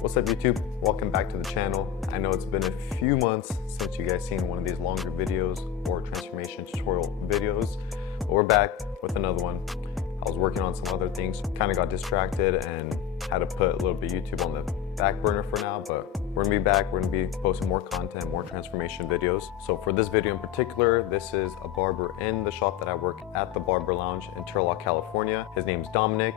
What's up YouTube? Welcome back to the channel. I know it's been a few months since you guys seen one of these longer videos or transformation tutorial videos, but we're back with another one. I was working on some other things, kind of got distracted and had to put a little bit of YouTube on the back burner for now, but we're gonna be back. We're gonna be posting more content, more transformation videos. So for this video in particular, this is a barber in the shop that I work at, the Barber Lounge in Turlock, California. His name's Dominic.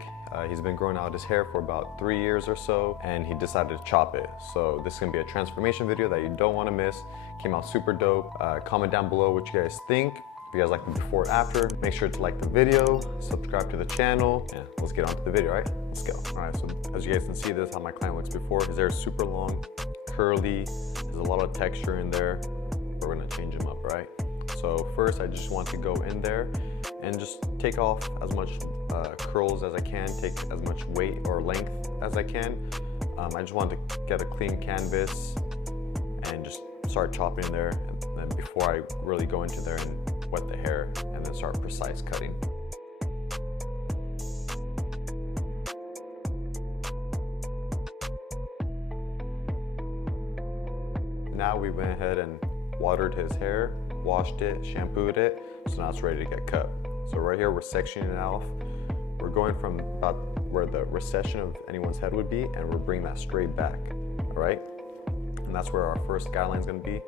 He's been growing out his hair for about 3 years or so, and he decided to chop it. So this is gonna be a transformation video that you don't wanna miss. Came out super dope. Comment down below what you guys think. If you guys like the before and after, make sure to like the video, subscribe to the channel, and let's get on to the video, right? Let's go. All right, so as you guys can see, this is how my client looks before. His hair is super long, curly, there's a lot of texture in there. We're gonna change him up, right? So first, I just want to go in there and just take off as much curls as I can, take as much weight or length as I can. I just want to get a clean canvas and just start chopping there, and then before I really go into there and wet the hair and then start precise cutting. Now we went ahead and watered his hair, washed it, shampooed it, so now it's ready to get cut. So right here we're sectioning it off. We're going from about where the recession of anyone's head would be, and we're bringing that straight back, all right? And that's where our first guideline is gonna be.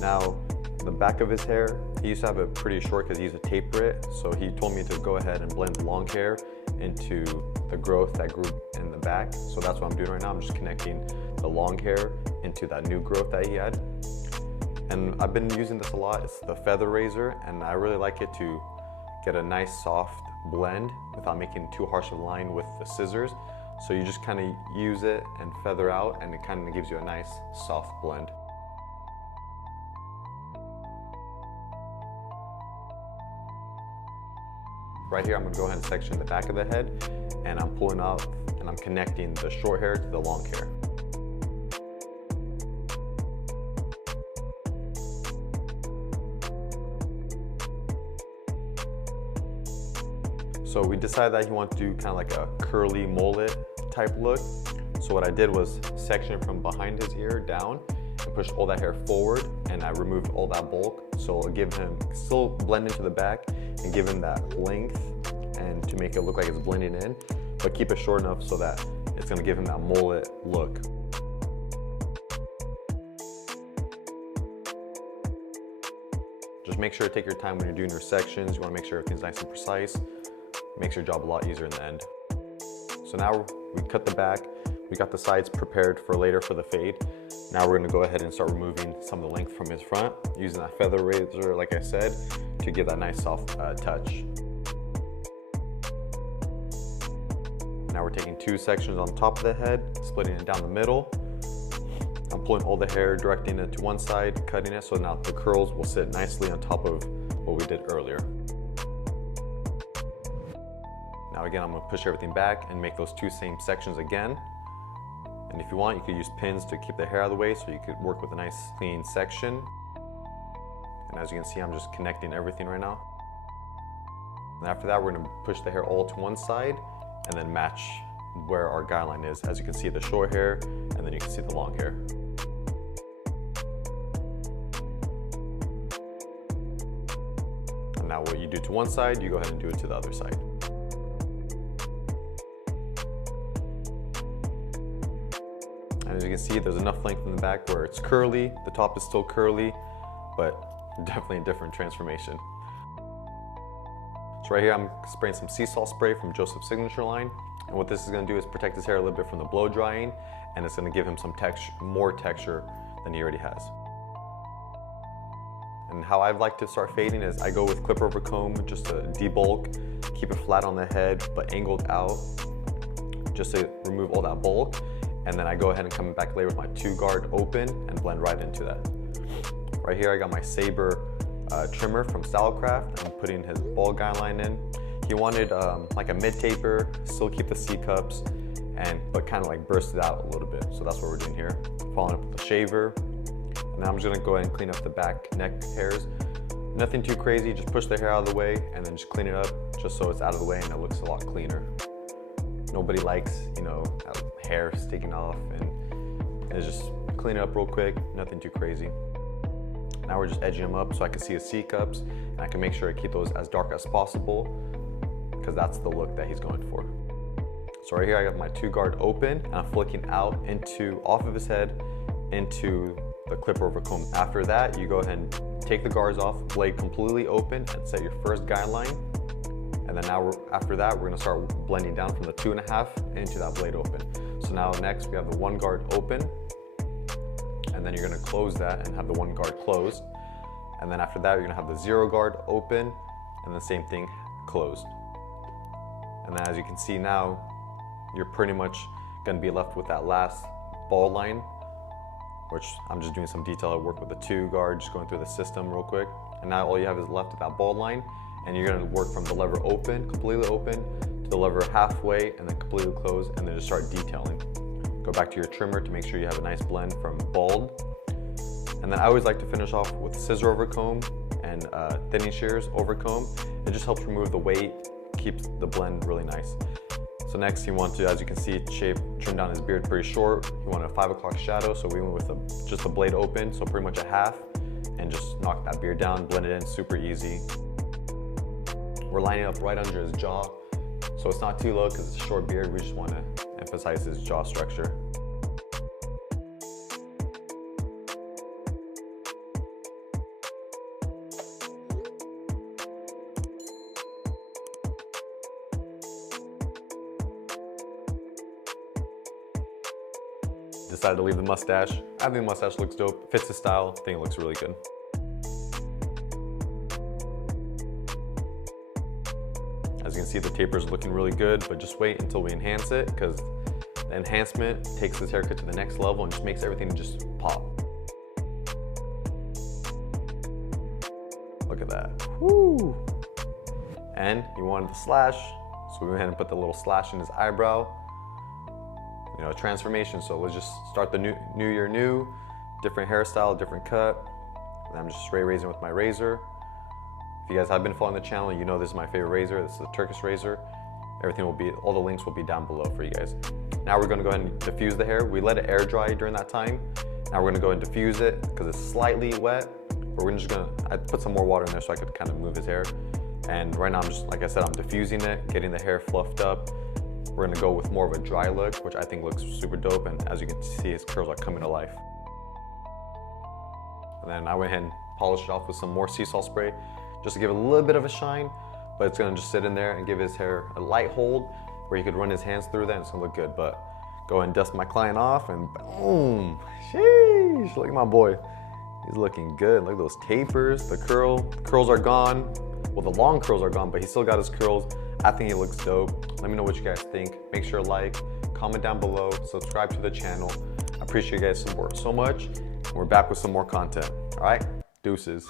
Now, the back of his hair, he used to have it pretty short because he used to taper it, so he told me to go ahead and blend the long hair into the growth that grew in the back. So that's what I'm doing right now. I'm just connecting the long hair into that new growth that he had. And I've been using this a lot. It's the feather razor, and I really like it to get a nice soft blend without making too harsh of a line with the scissors. So you just kind of use it and feather out, and it kind of gives you a nice soft blend. Right here, I'm gonna go ahead and section the back of the head, and I'm pulling out and I'm connecting the short hair to the long hair. So we decided that he wanted to do kind of like a curly mullet type look. So what I did was section it from behind his ear down and push all that hair forward, and I removed all that bulk. So it'll give him, still blend into the back and give him that length and to make it look like it's blending in, but keep it short enough so that it's gonna give him that mullet look. Just make sure to take your time when you're doing your sections. You wanna make sure everything's nice and precise. Makes your job a lot easier in the end. So now we cut the back, we got the sides prepared for later for the fade. Now we're gonna go ahead and start removing some of the length from his front using that feather razor, like I said, to give that nice soft touch. Now we're taking 2 sections on top of the head, splitting it down the middle. I'm pulling all the hair, directing it to one side, cutting it so now the curls will sit nicely on top of what we did earlier. Now again, I'm gonna push everything back and make those 2 same sections again. And if you want, you could use pins to keep the hair out of the way so you could work with a nice clean section. And as you can see, I'm just connecting everything right now. And after that, we're gonna push the hair all to one side and then match where our guideline is. As you can see, the short hair, and then you can see the long hair. And now what you do to one side, you go ahead and do it to the other side. And as you can see, there's enough length in the back where it's curly, the top is still curly, but definitely a different transformation. So right here, I'm spraying some sea salt spray from Joseph's Signature line. And what this is gonna do is protect his hair a little bit from the blow drying, and it's gonna give him some texture, more texture than he already has. And how I'd like to start fading is I go with clip over comb, just to debulk, keep it flat on the head, but angled out, just to remove all that bulk. And then I go ahead and come back later with my 2-guard open and blend right into that. Right here, I got my Sabre trimmer from Stylecraft. I'm putting his ball guideline in. He wanted like a mid taper, still keep the C cups, but kind of like burst it out a little bit. So that's what we're doing here. Following up with the shaver, And now I'm just gonna go ahead and clean up the back neck hairs. Nothing too crazy, just push the hair out of the way and then just clean it up just so it's out of the way and it looks a lot cleaner. Nobody likes, you know, hair sticking off, and just clean it up real quick, nothing too crazy. Now we're just edging them up so I can see his C cups, and I can make sure I keep those as dark as possible because that's the look that he's going for. So right here I got my 2-guard open and I'm flicking out off of his head into the clip over comb. After that, you go ahead and take the guards off, blade completely open, and set your first guideline. And then now after that, we're gonna start blending down from the 2.5 into that blade open. So now next we have the 1 guard open, and then you're gonna close that and have the 1 guard closed. And then after that, you're gonna have the 0 guard open, and the same thing closed. And then as you can see now, you're pretty much gonna be left with that last ball line, which I'm just doing some detailed work with the 2 guard, just going through the system real quick. And now all you have is left with that ball line, and you're gonna work from the lever open, completely open, to the lever halfway, and then completely closed, and then just start detailing. Go back to your trimmer to make sure you have a nice blend from bald. And then I always like to finish off with scissor over comb and thinning shears over comb. It just helps remove the weight, keeps the blend really nice. So next you want to, as you can see, trim down his beard pretty short. You want a 5 o'clock shadow, so we went with just a blade open, so pretty much a half, and just knock that beard down, blend it in, super easy. We're lining up right under his jaw, so it's not too low because it's a short beard. We just want to emphasize his jaw structure. Decided to leave the mustache. I think the mustache looks dope, fits the style, I think it looks really good. As you can see, the taper is looking really good, but just wait until we enhance it, because the enhancement takes this haircut to the next level and just makes everything just pop. Look at that. Woo! And you wanted the slash, so we went ahead and put the little slash in his eyebrow. You know, transformation. So let's just start the new year new, different hairstyle, different cut. And I'm just straight raising with my razor. If you guys have been following the channel, you know this is my favorite razor. This is the Turkish razor. All the links will be down below for you guys. Now we're gonna go ahead and diffuse the hair. We let it air dry during that time. Now we're gonna go ahead and diffuse it because it's slightly wet. But I put some more water in there so I could kind of move his hair. And right now I'm just, like I said, I'm diffusing it, getting the hair fluffed up. We're gonna go with more of a dry look, which I think looks super dope. And as you can see, his curls are coming to life. And then I went ahead and polished it off with some more sea salt spray, just to give it a little bit of a shine, but it's gonna just sit in there and give his hair a light hold where he could run his hands through that and it's gonna look good. But go ahead and dust my client off and boom, sheesh, look at my boy. He's looking good. Look at those tapers, the curls are gone. Well, the long curls are gone, but he still got his curls. I think he looks dope. Let me know what you guys think. Make sure to like, comment down below, subscribe to the channel. I appreciate you guys' support so much. We're back with some more content. All right, deuces.